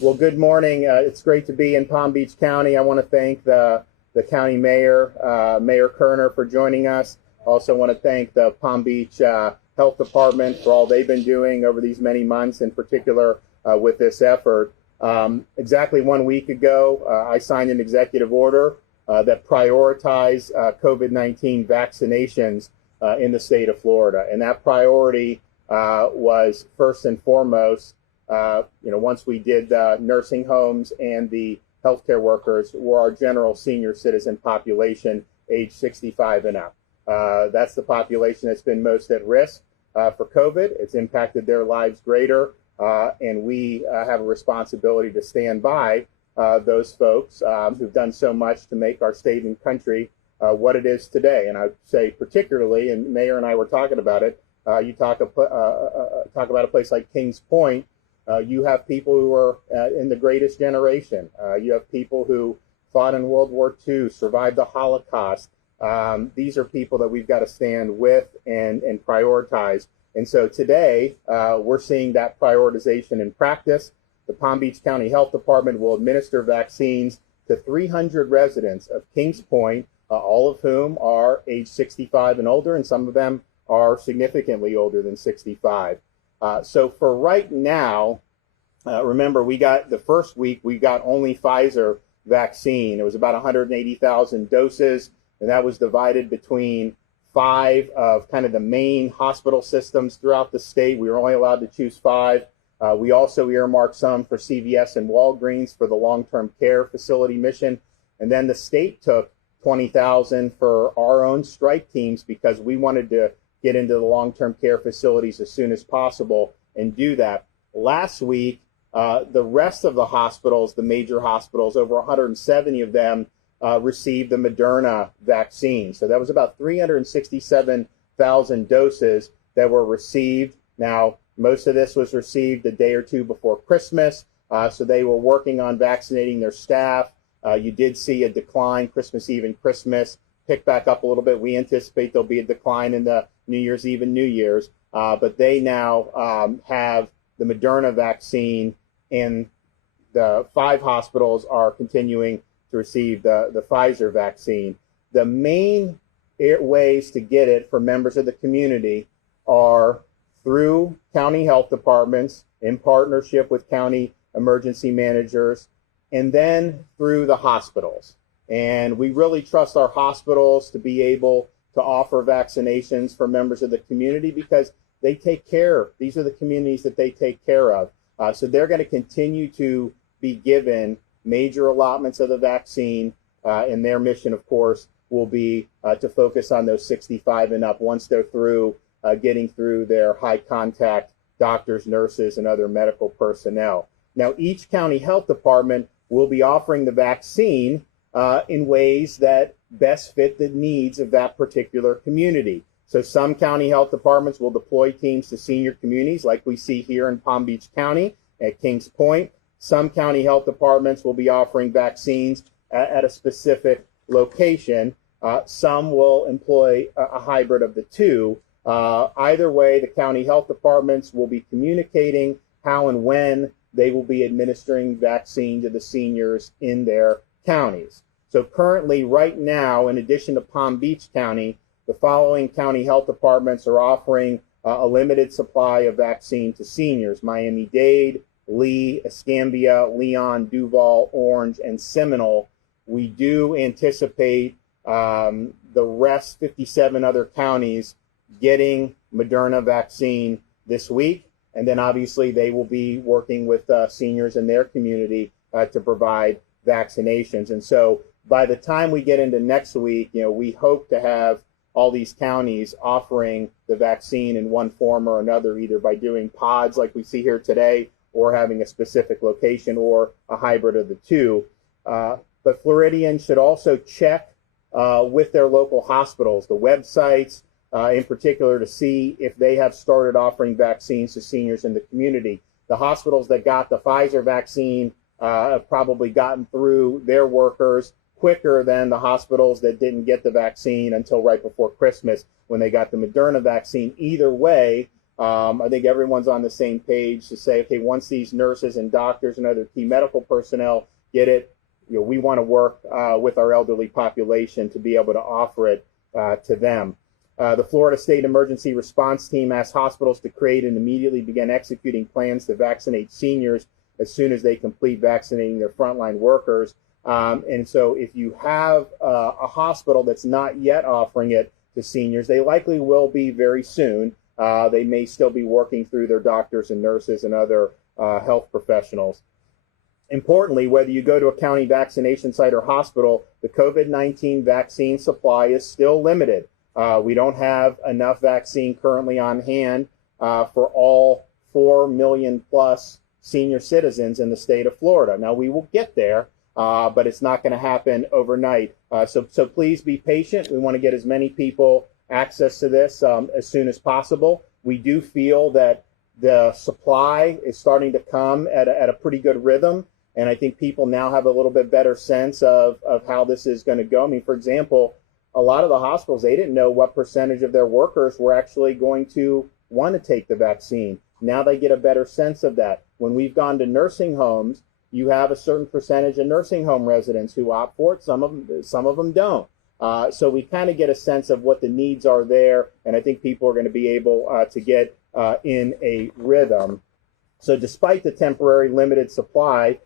Well, good morning. It's great to be in Palm Beach County. I want to thank the county mayor, Mayor Kerner, for joining us. Also want to thank the Palm Beach Health Department for all they've been doing over these many months, in particular with this effort. Exactly 1 week ago, I signed an executive order that prioritized COVID-19 vaccinations in the state of Florida. And that priority was first and foremost, once we did the nursing homes and the healthcare workers, were our general senior citizen population age 65 and up. That's the population that's been most at risk for COVID. It's impacted their lives greater, and we have a responsibility to stand by those folks who've done so much to make our state and country what it is today. And I'd say particularly, and Mayor and I were talking about it, you talk about a place like Kings Point. You have people who are in the greatest generation. You have people who fought in World War II, survived the Holocaust. These are people that we've got to stand with and prioritize. And so today, we're seeing that prioritization in practice. The Palm Beach County Health Department will administer vaccines to 300 residents of Kings Point, all of whom are age 65 and older, and some of them are significantly older than 65. So for right now, remember, we got the first week, we got only Pfizer vaccine. It was about 180,000 doses, and that was divided between 5 of kind of the main hospital systems throughout the state. We were only allowed to choose 5. We also earmarked some for CVS and Walgreens for the long-term care facility mission. And then the state took 20,000 for our own strike teams because we wanted to get into the long-term care facilities as soon as possible and do that. Last week, the rest of the hospitals, the major hospitals, over 170 of them received the Moderna vaccine. So that was about 367,000 doses that were received. Now, most of this was received a day or two before Christmas, so they were working on vaccinating their staff. You did see a decline Christmas Eve and Christmas, pick back up a little bit. We anticipate there'll be a decline in the New Year's Eve and New Year's, but they now have the Moderna vaccine, and the 5 hospitals are continuing to receive the Pfizer vaccine. The main ways to get it for members of the community are through county health departments in partnership with county emergency managers, and then through the hospitals. And we really trust our hospitals to be able to offer vaccinations for members of the community because they take care. These are the communities that they take care of. So they're going to continue to be given major allotments of the vaccine. And their mission, of course, will be to focus on those 65 and up once they're through getting through their high contact doctors, nurses, and other medical personnel. Now, each county health department will be offering the vaccine in ways that best fit the needs of that particular community. So some county health departments will deploy teams to senior communities like we see here in Palm Beach County at Kings Point. Some county health departments will be offering vaccines at a specific location. Some will employ a hybrid of the two. Either way, the county health departments will be communicating how and when they will be administering vaccine to the seniors in their counties. So currently, right now, in addition to Palm Beach County, the following county health departments are offering a limited supply of vaccine to seniors: Miami-Dade, Lee, Escambia, Leon, Duval, Orange, and Seminole. We do anticipate the rest, 57 other counties, getting Moderna vaccine this week. And then obviously they will be working with seniors in their community to provide vaccinations. And so by the time we get into next week, we hope to have all these counties offering the vaccine in one form or another, either by doing pods like we see here today, or having a specific location, or a hybrid of the two. But Floridians should also check with their local hospitals, the websites in particular, to see if they have started offering vaccines to seniors in the community. The hospitals that got the Pfizer vaccine have probably gotten through their workers quicker than the hospitals that didn't get the vaccine until right before Christmas when they got the Moderna vaccine. Either way, I think everyone's on the same page to say, okay, once these nurses and doctors and other key medical personnel get it, we want to work with our elderly population to be able to offer it to them. The Florida State Emergency Response Team asked hospitals to create and immediately begin executing plans to vaccinate seniors as soon as they complete vaccinating their frontline workers. And so if you have a hospital that's not yet offering it to seniors, they likely will be very soon. They may still be working through their doctors and nurses and other health professionals. Importantly, whether you go to a county vaccination site or hospital, the COVID-19 vaccine supply is still limited. We don't have enough vaccine currently on hand for all 4 million plus senior citizens in the state of Florida. Now, we will get there, but it's not going to happen overnight. So please be patient. We want to get as many people access to this as soon as possible. We do feel that the supply is starting to come at a pretty good rhythm. And I think people now have a little bit better sense of how this is going to go. I mean, for example, a lot of the hospitals, they didn't know what percentage of their workers were actually going to want to take the vaccine. Now they get a better sense of that. When we've gone to nursing homes, you have a certain percentage of nursing home residents who opt for it. Some of them don't. So we kind of get a sense of what the needs are there, and I think people are going to be able to get in a rhythm. So despite the temporary limited supply,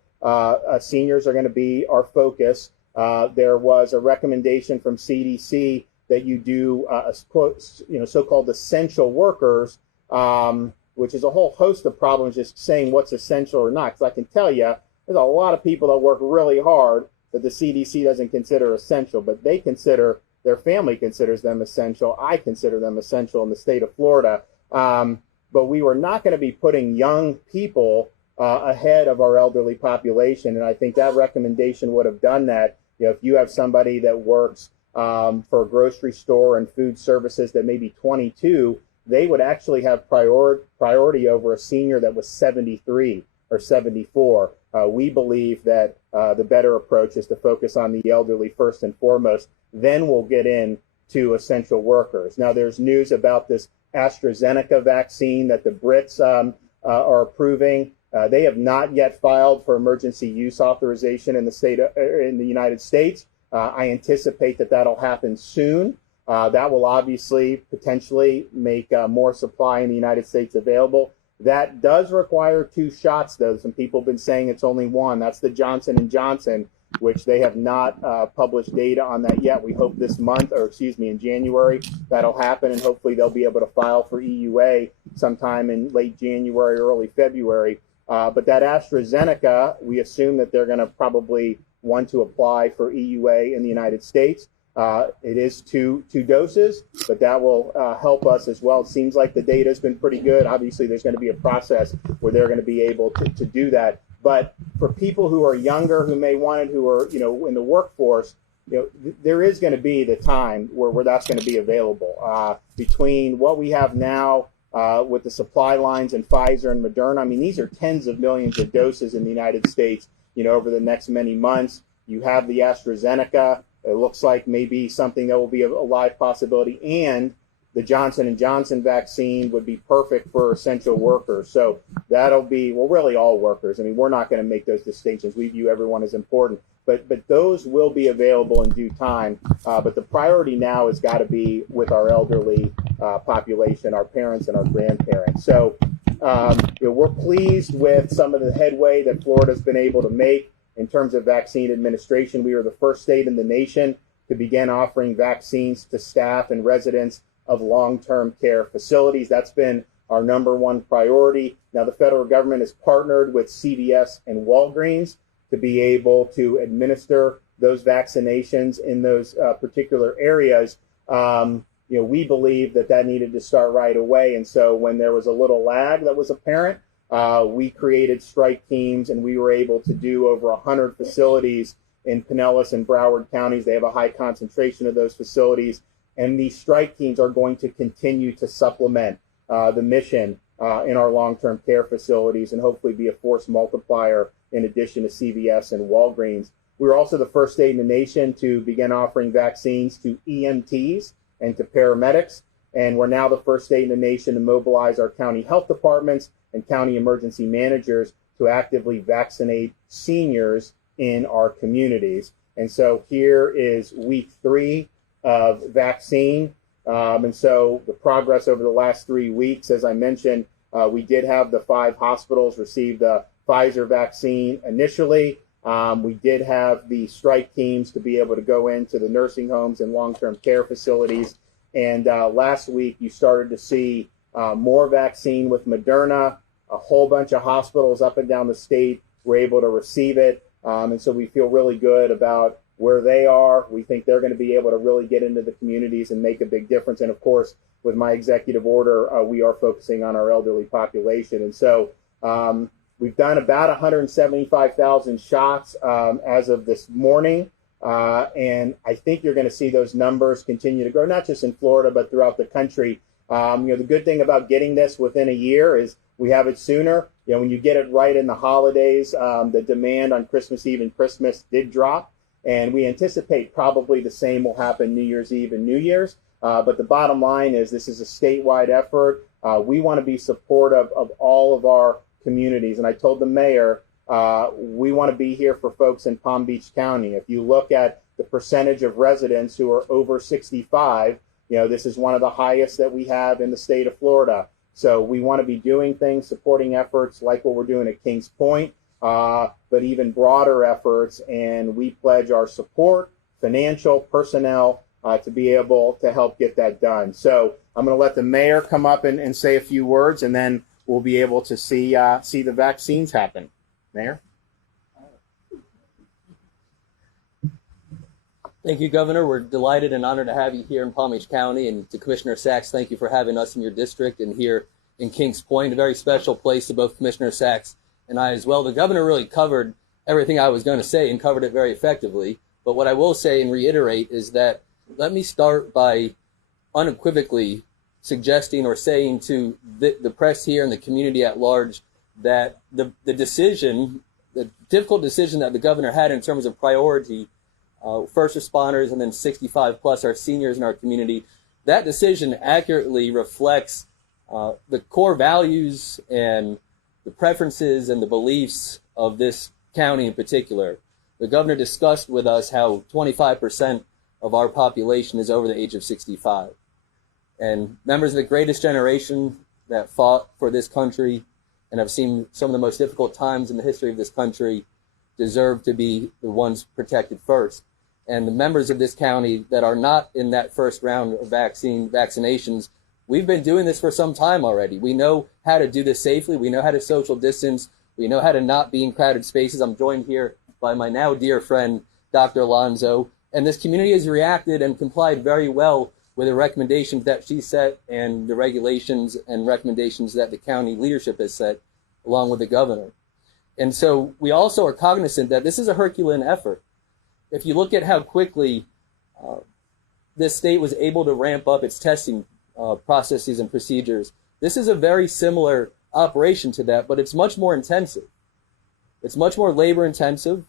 seniors are going to be our focus. There was a recommendation from CDC that you do so-called essential workers, which is a whole host of problems just saying what's essential or not. Because I can tell you, there's a lot of people that work really hard that the CDC doesn't consider essential, but they consider, their family considers them essential. I consider them essential in the state of Florida. But we were not going to be putting young people ahead of our elderly population. And I think that recommendation would have done that. If you have somebody that works for a grocery store and food services that may be 22, they would actually have priority over a senior that was 73 or 74. We believe that the better approach is to focus on the elderly first and foremost. Then we'll get into essential workers. Now, there's news about this AstraZeneca vaccine that the Brits are approving. They have not yet filed for emergency use authorization in the United States. I anticipate that that'll happen soon. That will obviously potentially make more supply in the United States available. That does require 2 shots, though. Some people have been saying it's only 1. That's the Johnson & Johnson, which they have not published data on that yet. We hope this month, in January, that'll happen, and hopefully they'll be able to file for EUA sometime in late January, early February. But that AstraZeneca, we assume that they're going to probably want to apply for EUA in the United States. It is two doses, but that will help us as well. It seems like the data has been pretty good. Obviously, there's going to be a process where they're going to be able to do that. But for people who are younger, who may want it, who are in the workforce, there is going to be the time where that's going to be available. Between what we have now with the supply lines and Pfizer and Moderna, I mean, these are tens of millions of doses in the United States. Over the next many months, you have the AstraZeneca. It looks like maybe something that will be a live possibility, and the Johnson & Johnson vaccine would be perfect for essential workers. So that'll be, really all workers. I mean, we're not going to make those distinctions. We view everyone as important, but those will be available in due time. But the priority now has got to be with our elderly population, our parents and our grandparents. So we're pleased with some of the headway that Florida's been able to make in terms of vaccine administration. We were the first state in the nation to begin offering vaccines to staff and residents of long-term care facilities. That's been our number one priority. Now, the federal government has partnered with CVS and Walgreens to be able to administer those vaccinations in those particular areas. We believe that needed to start right away. And so when there was a little lag that was apparent, we created strike teams, and we were able to do over 100 facilities in Pinellas and Broward counties. They have a high concentration of those facilities, and these strike teams are going to continue to supplement the mission in our long-term care facilities and hopefully be a force multiplier in addition to CVS and Walgreens. We were also the first state in the nation to begin offering vaccines to EMTs and to paramedics. And we're now the first state in the nation to mobilize our county health departments and county emergency managers to actively vaccinate seniors in our communities. And so here is week 3 of vaccine. And so the progress over the last 3 weeks, as I mentioned, we did have the 5 hospitals receive the Pfizer vaccine initially. We did have the strike teams to be able to go into the nursing homes and long-term care facilities. And last week, you started to see more vaccine with Moderna. A whole bunch of hospitals up and down the state were able to receive it. And so we feel really good about where they are. We think they're going to be able to really get into the communities and make a big difference. And of course, with my executive order, we are focusing on our elderly population. And so we've done about 175,000 shots as of this morning. And I think you're going to see those numbers continue to grow, not just in Florida, but throughout the country. The good thing about getting this within a year is we have it sooner. When you get it right in the holidays, the demand on Christmas Eve and Christmas did drop. And we anticipate probably the same will happen New Year's Eve and New Year's. But the bottom line is this is a statewide effort. We want to be supportive of all of our communities. And I told the mayor, we want to be here for folks in Palm Beach County. If you look at the percentage of residents who are over 65, this is one of the highest that we have in the state of Florida. So we want to be doing things, supporting efforts like what we're doing at Kings Point, but even broader efforts. And we pledge our support, financial, personnel, to be able to help get that done. So I'm going to let the mayor come up and say a few words, and then we'll be able to see the vaccines happen. Mayor? Thank you, Governor. We're delighted and honored to have you here in Palm Beach County. And to Commissioner Sachs, thank you for having us in your district and here in Kings Point, a very special place to both Commissioner Sachs and I as well. The governor really covered everything I was going to say and covered it very effectively. But what I will say and reiterate is that let me start by unequivocally suggesting or saying to the press here and the community at large that the difficult decision that the governor had in terms of priority, first responders and then 65 plus, our seniors in our community, that decision accurately reflects the core values and the preferences and the beliefs of this county in particular. The governor discussed with us how 25% of our population is over the age of 65. And members of the greatest generation that fought for this country and have seen some of the most difficult times in the history of this country deserve to be the ones protected first. And the members of this county that are not in that first round of vaccinations, we've been doing this for some time already. We know how to do this safely. We know how to social distance. We know how to not be in crowded spaces. I'm joined here by my now dear friend, Dr. Alonzo. And this community has reacted and complied very well with the recommendations that she set and the regulations and recommendations that the county leadership has set, along with the governor. And so we also are cognizant that this is a Herculean effort. If you look at how quickly this state was able to ramp up its testing processes and procedures, this is a very similar operation to that, but it's much more intensive. It's much more labor intensive.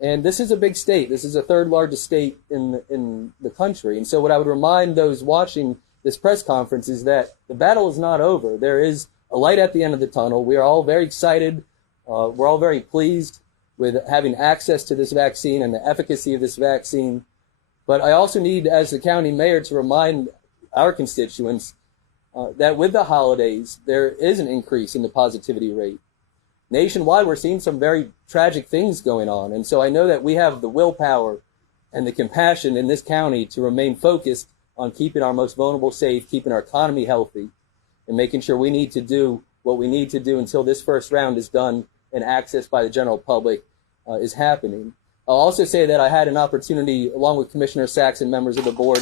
And this is a big state. This is the third largest state in the country. And so what I would remind those watching this press conference is that the battle is not over. There is a light at the end of the tunnel. We are all very excited. We're all very pleased with having access to this vaccine and the efficacy of this vaccine. But I also need, as the county mayor, to remind our constituents that with the holidays, there is an increase in the positivity rate. Nationwide, we're seeing some very tragic things going on. And so I know that we have the willpower and the compassion in this county to remain focused on keeping our most vulnerable safe, keeping our economy healthy, and making sure we need to do what we need to do until this first round is done and access by the general public is happening. I'll also say that I had an opportunity, along with Commissioner Sachs and members of the board,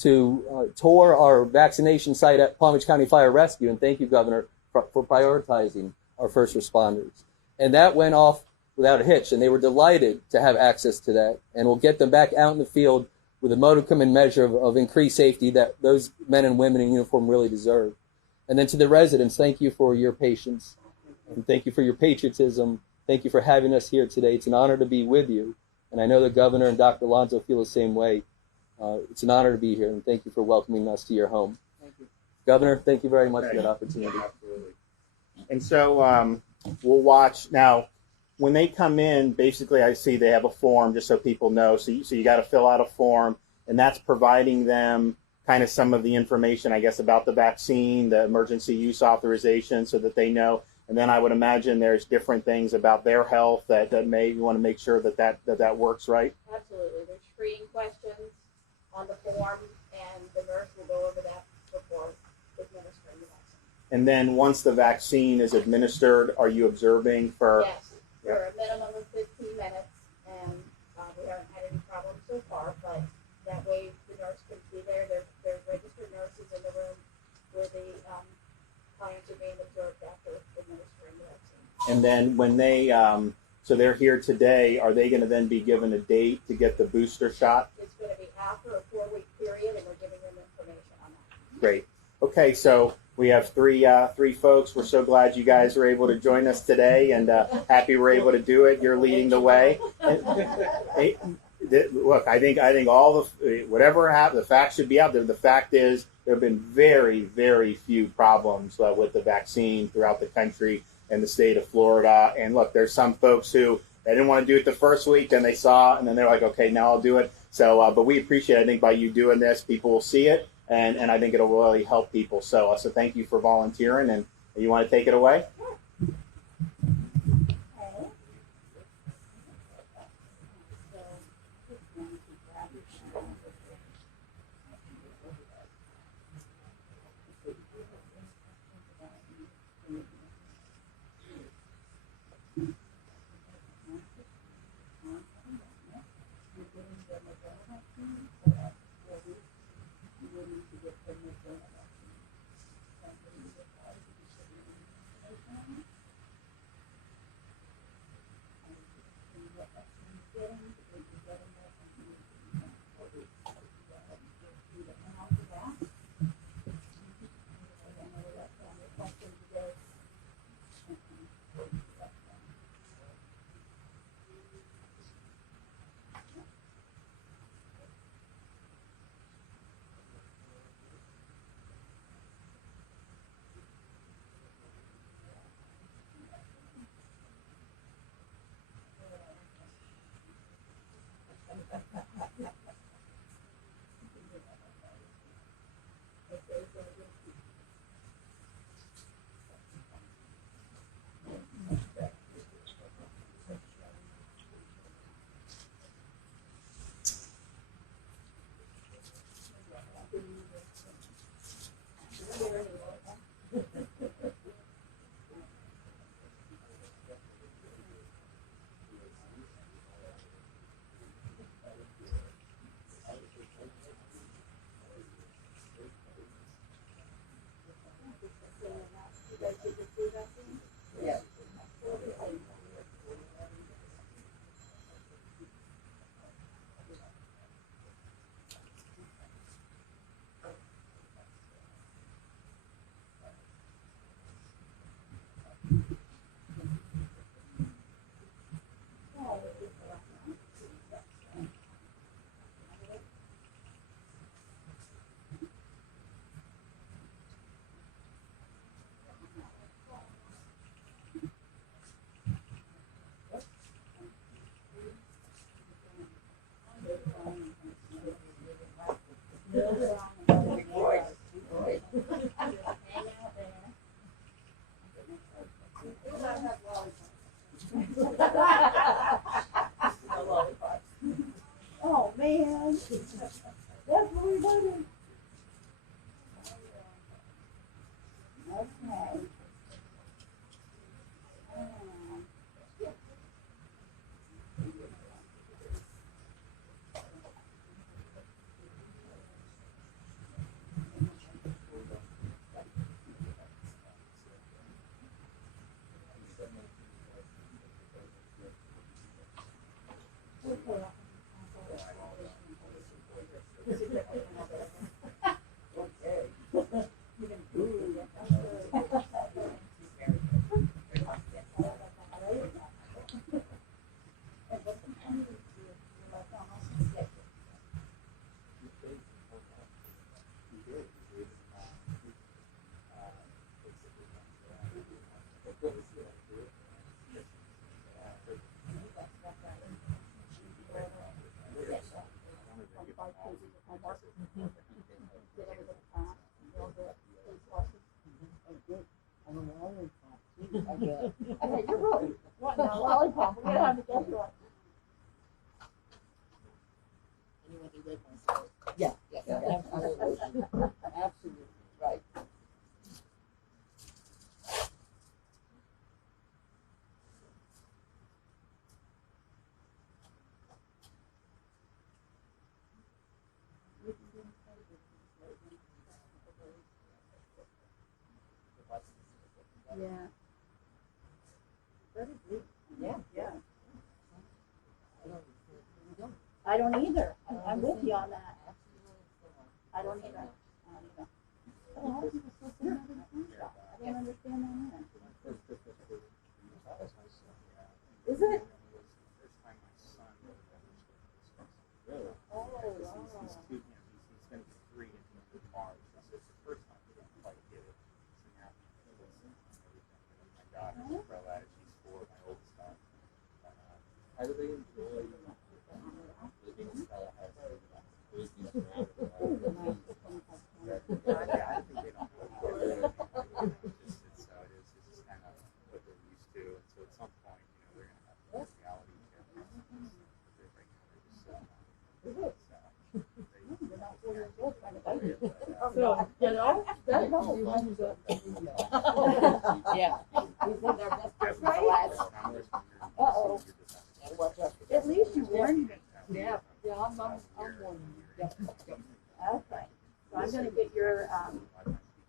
to tour our vaccination site at Palm Beach County Fire Rescue. And thank you, Governor, for prioritizing our first responders. And that went off without a hitch, and they were delighted to have access to that. And we'll get them back out in the field with a modicum and measure of increased safety that those men and women in uniform really deserve. And then to the residents, thank you for your patience, and thank you for your patriotism. Thank you for having us here today. It's an honor to be with you. And I know the governor and Dr. Alonzo feel the same way. It's an honor to be here, and thank you for welcoming us to your home. Governor, thank you very much for that opportunity. Absolutely. And so we'll watch now. When they come in, basically, I see they have a form, just so people know. So you got to fill out a form, and that's providing them kind of some of the information, I guess, about the vaccine, the emergency use authorization, so that they know. And then I would imagine there's different things about their health that you want to make sure that works right. Absolutely. There's screening questions on the form, and the nurse will go over that before administering the vaccine. And then once the vaccine is administered, are you observing for? Yes. For a minimum of 15 minutes, and we haven't had any problems so far, but that way the nurse can be there. There's registered nurses in the room where the clients are being observed after administering the vaccine. And then when they, so they're here today, are they going to then be given a date to get the booster shot? It's going to be after a 4-week period, and we're giving them information on that. Great. Okay, so we have three folks. We're so glad you guys were able to join us today, and happy we're able to do it. You're leading the way. Look, I think all the whatever happened, the facts should be out there. The fact is, there have been very, very few problems with the vaccine throughout the country and the state of Florida. And look, there's some folks who they didn't want to do it the first week, and they saw it, and then they're like, okay, now I'll do it. So, but we appreciate it. I think by you doing this, people will see it. And I think it'll really help people. So thank you for volunteering, and you want to take it away? Did everybody pass? You all good? Please pass it. Okay, you're really wanting a lollipop. We're gonna have to get you one. Anyone who lives on site. Yeah, absolutely. Absolutely, right. Yeah. Yeah. I don't either. I'm with you on that. I don't either. A lot of people still say no to the phone shop. I don't understand that either. Is it? Oh, wow. How do they enjoy living in Tallahassee? Always being surrounded by So, you know, that Yeah. We think our best person for last. Uh-oh. Gotta watch out for that. At least you warned me. Yeah, I'm warning you. Okay. So I'm gonna get your,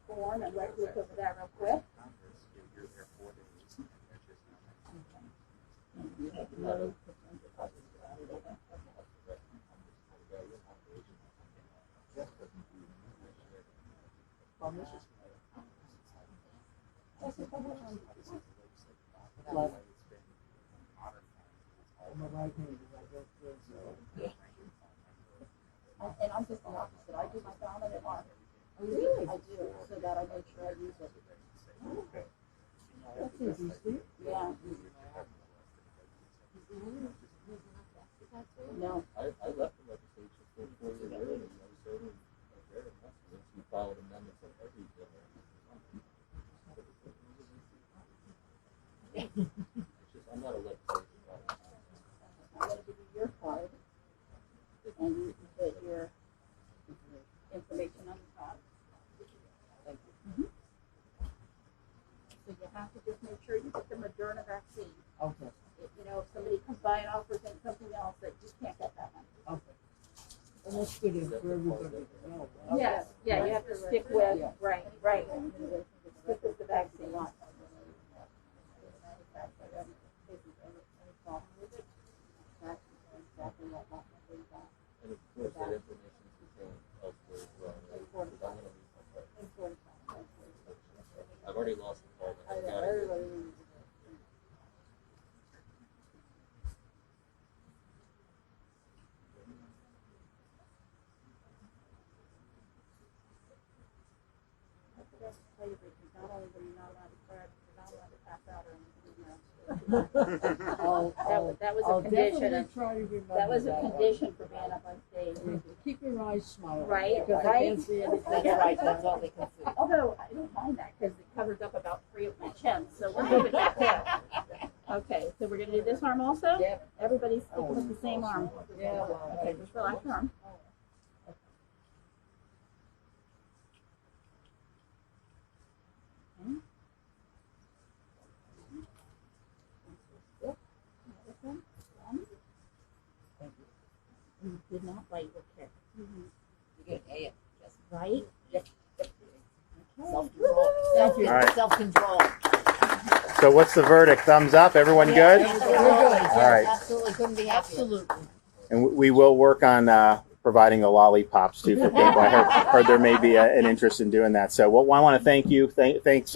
form and let's look over that real quick. And I'm just the opposite. I do my dominant arm. Really? I do, so that I make sure I use it. That's easy. Yeah. No. I left the legislature for 4 years early. I was serving very much. We filed amendments on every bill. I'm not a legislator. I'm gonna give you your card. And you can put your information on the top. Thank you. So you have to just make sure you get the Moderna vaccine. Okay. You know, if somebody comes by and offers them something else, that you can't get that one. Okay. And that's good for everybody to know. Yes, yeah, you have to stick with, right. Stick with the vaccine. And of course, that information is contained elsewhere as well. Because I'm going to lose my card. I've already lost the card. I got it. Not only were you not allowed to card, you're not allowed to pass out or anything. That was I'll a condition. definitely try to remember That was a one. condition for being up on stage. Keep your eyes smiling. Right, Because right. I can't see anything. That's right, that's all they can see. Although, I don't mind that, because it covers up about 3 of my chins, so we're moving back there. Okay, so we're gonna do this arm also? Yep. Everybody's sticking with the same arm. Yeah. Okay, just relax your arm. Okay. Yep. This one. You did not bite your kick. You get A. Right? Yep. Okay. Self-control. All right. Self-control. So what's the verdict? Thumbs up? Everyone good? We're good. All right. Absolutely. Couldn't be happier. Absolutely. And we will work on providing the lollipops too for people. I heard there may be an interest in doing that. So I want to thank you. Thanks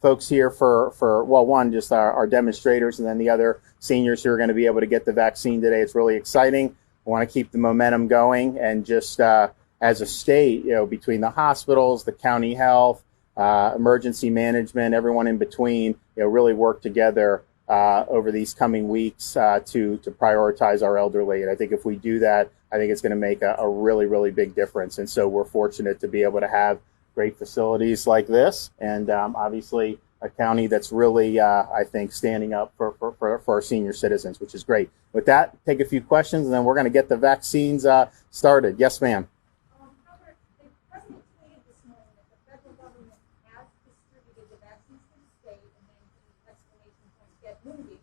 folks here for well, one, just our demonstrators, and then the other seniors who are going to be able to get the vaccine today. It's really exciting. I want to keep the momentum going, and just as a state, you know, between the hospitals, the county health, emergency management, everyone in between, you know, really work together over these coming weeks to prioritize our elderly. And I think if we do that, I think it's going to make a really, really big difference. And so we're fortunate to be able to have great facilities like this, and obviously a county that's really, I think, standing up for our senior citizens, which is great. With that, take a few questions, and then we're going to get the vaccines started. Yes, ma'am. However, the president tweeted this morning that the federal government has distributed the vaccines to the state, and then the exclamation point, get moving.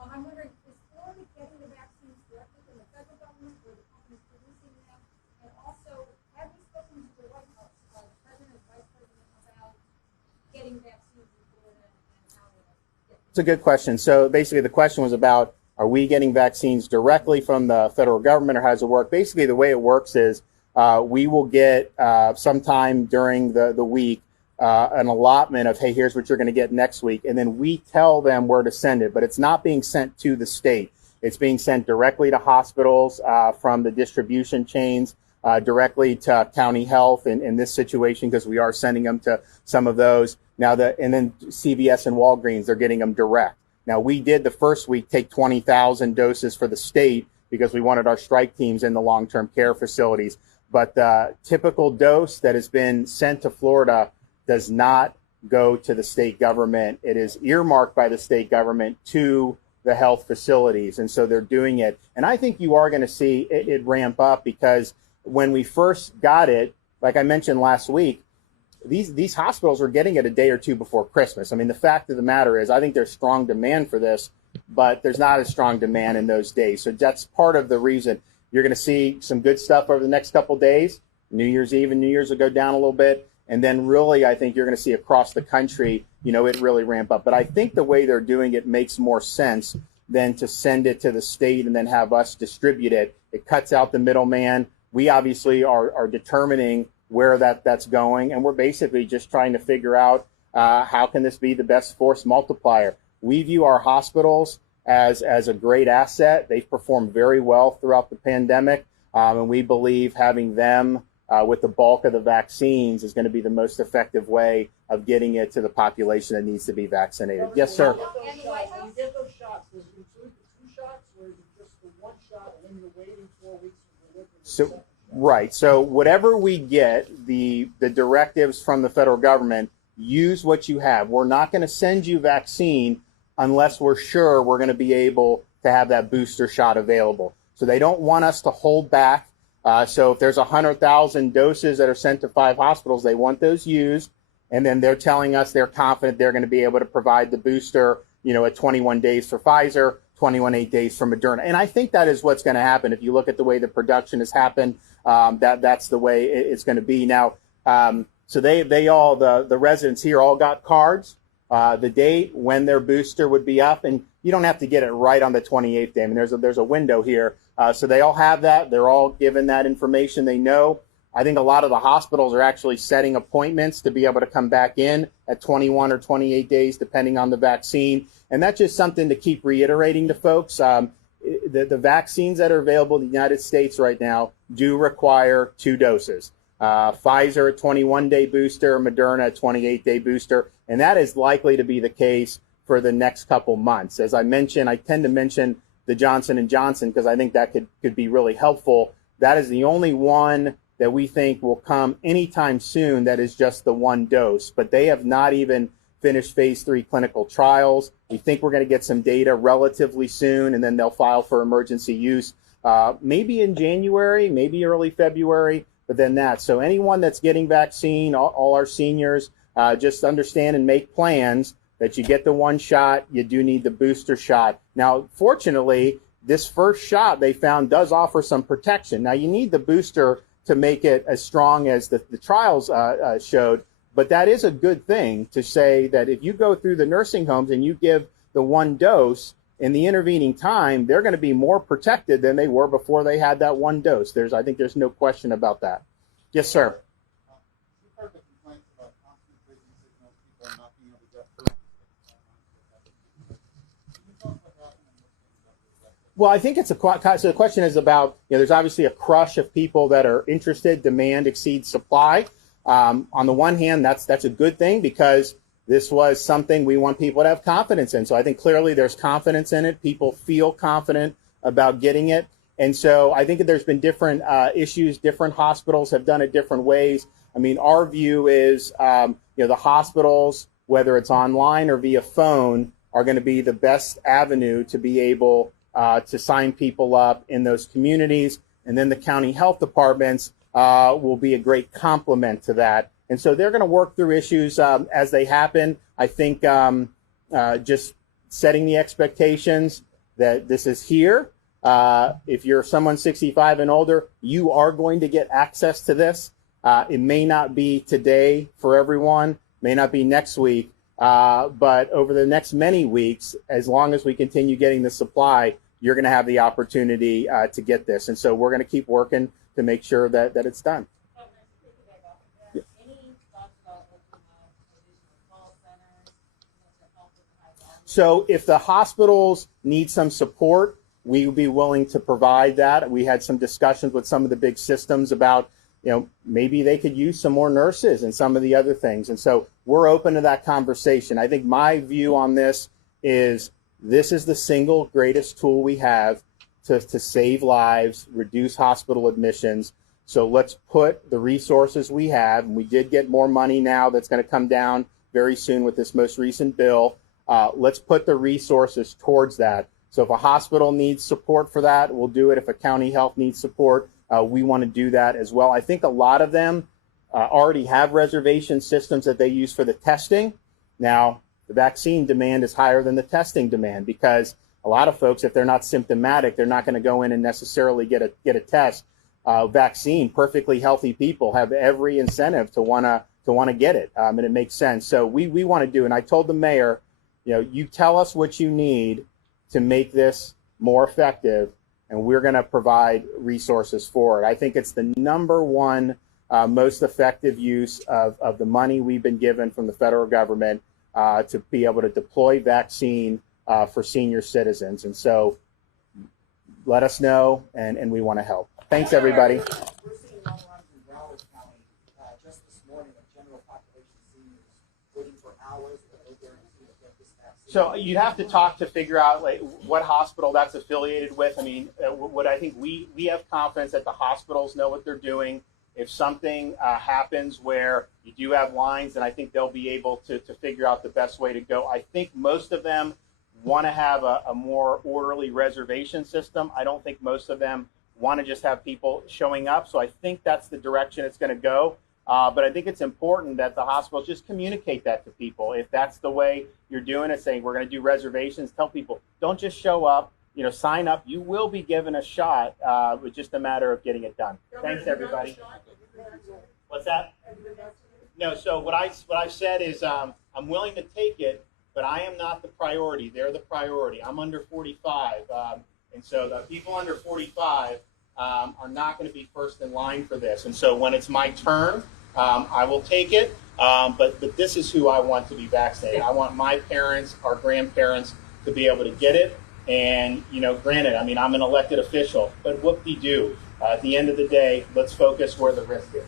I'm wondering, is Florida getting the vaccines directly from the federal government or the companies producing them? And also, have you spoken to the White House, the president and vice president, about getting vaccines in Florida and how will it get? It's a good question. So basically the question was about, are we getting vaccines directly from the federal government, or how does it work? Basically, the way it works is we will get sometime during the week an allotment of, hey, here's what you're going to get next week. And then we tell them where to send it. But it's not being sent to the state. It's being sent directly to hospitals from the distribution chains, directly to county health in this situation, because we are sending them to some of those. Now, and then CVS and Walgreens, they're getting them direct. Now, we did the first week take 20,000 doses for the state because we wanted our strike teams in the long-term care facilities. But the typical dose that has been sent to Florida does not go to the state government. It is earmarked by the state government to the health facilities. And so they're doing it. And I think you are going to see it ramp up, because when we first got it, like I mentioned last week, these hospitals were getting it a day or two before Christmas. I mean, the fact of the matter is, I think there's strong demand for this, but there's not as strong demand in those days. So that's part of the reason. You're going to see some good stuff over the next couple days. New Year's Eve and New Year's will go down a little bit. And then really, I think you're going to see across the country, it really ramp up. But I think the way they're doing it makes more sense than to send it to the state and then have us distribute it. It cuts out the middleman. We obviously are determining where that's going, and we're basically just trying to figure out how can this be the best force multiplier. We view our hospitals as a great asset. They've performed very well throughout the pandemic, and we believe having them with the bulk of the vaccines is going to be the most effective way of getting it to the population that needs to be vaccinated. Yes, sir. When you get those shots, does it include the 2 shots, or is it just the 1 shot and then you're waiting 4 weeks for delivery? So, right. So whatever we get, the directives from the federal government, use what you have. We're not going to send you vaccine unless we're sure we're going to be able to have that booster shot available. So they don't want us to hold back. So if there's 100,000 doses that are sent to 5 hospitals, they want those used. And then they're telling us they're confident they're going to be able to provide the booster, at 21 days for Pfizer, 21 days for Moderna. And I think that is what's going to happen. If you look at the way the production has happened, that's the way it's going to be. Now, so they all, the residents here all got cards, the date when their booster would be up, and you don't have to get it right on the 28th day. I mean, there's a window here. So they all have that. They're all given that information. They know. I think a lot of the hospitals are actually setting appointments to be able to come back in at 21 or 28 days, depending on the vaccine. And that's just something to keep reiterating to folks. The vaccines that are available in the United States right now do require 2 doses. Pfizer, a 21-day booster, Moderna, a 28-day booster. And that is likely to be the case for the next couple months. As I mentioned, I tend to mention the Johnson & Johnson because I think that could be really helpful. That is the only one that we think will come anytime soon that is just the 1 dose. But they have not even finished phase 3 clinical trials. We think we're going to get some data relatively soon, and then they'll file for emergency use maybe in January, maybe early February, but then that. So anyone that's getting vaccine, all our seniors, just understand and make plans that you get the 1 shot, you do need the booster shot. Now, fortunately, this first shot they found does offer some protection. Now, you need the booster to make it as strong as the trials showed. But that is a good thing to say that if you go through the nursing homes and you give the 1 dose in the intervening time, they're going to be more protected than they were before they had that 1 dose. I think there's no question about that. Yes, sir. You've heard the complaints about constant vision signals, people are not being able to get through. Can you talk about that? Well, I think so the question is about, there's obviously a crush of people that are interested. Demand exceeds supply. On the one hand, that's a good thing because this was something we want people to have confidence in. So I think clearly there's confidence in it. People feel confident about getting it. And so I think that there's been different issues. Different hospitals have done it different ways. I mean, our view is, the hospitals, whether it's online or via phone, are going to be the best avenue to be able to sign people up in those communities. And then the county health departments will be a great complement to that. And so they're going to work through issues as they happen. I think just setting the expectations that this is here. If you're someone 65 and older, you are going to get access to this. It may not be today for everyone, may not be next week, but over the next many weeks, as long as we continue getting the supply, you're going to have the opportunity to get this. And so we're going to keep working to make sure that it's done. So if the hospitals need some support, we would be willing to provide that. We had some discussions with some of the big systems about, maybe they could use some more nurses and some of the other things. And so we're open to that conversation. I think my view on this is the single greatest tool we have to save lives, reduce hospital admissions. So let's put the resources we have, and we did get more money now that's going to come down very soon with this most recent bill. Let's put the resources towards that. So if a hospital needs support for that, we'll do it. If a county health needs support, we want to do that as well. I think a lot of them already have reservation systems that they use for the testing. Now, the vaccine demand is higher than the testing demand because a lot of folks, if they're not symptomatic, they're not going to go in and necessarily get a test. Vaccine, perfectly healthy people have every incentive to want to get it, and it makes sense. So we want to do, and I told the mayor, you tell us what you need to make this more effective, and we're going to provide resources for it. I think it's the number one most effective use of the money we've been given from the federal government to be able to deploy vaccine for senior citizens. And so let us know, and we want to help. Thanks, everybody. We're seeing long lines in Broward County just this morning of general population seniors waiting for hours with no guarantee to get this vaccine. So you'd have to talk to figure out what hospital that's affiliated with. I mean, what I think we have confidence that the hospitals know what they're doing. If something happens where you do have lines, then I think they'll be able to figure out the best way to go. I think most of them want to have a more orderly reservation system. I don't think most of them want to just have people showing up. So I think that's the direction it's going to go. But I think it's important that the hospitals just communicate that to people. If that's the way you're doing it, saying we're going to do reservations, tell people, don't just show up, sign up. You will be given a shot. It's just a matter of getting it done. Thanks, everybody. What's that? No, so what I've said is I'm willing to take it, but I am not the priority. They're the priority. I'm under 45. And so the people under 45 are not going to be first in line for this. And so when it's my turn, I will take it. But this is who I want to be vaccinated. I want my parents, our grandparents, to be able to get it. And, granted, I mean, I'm an elected official, but whoop-de-doo. At the end of the day, let's focus where the risk is.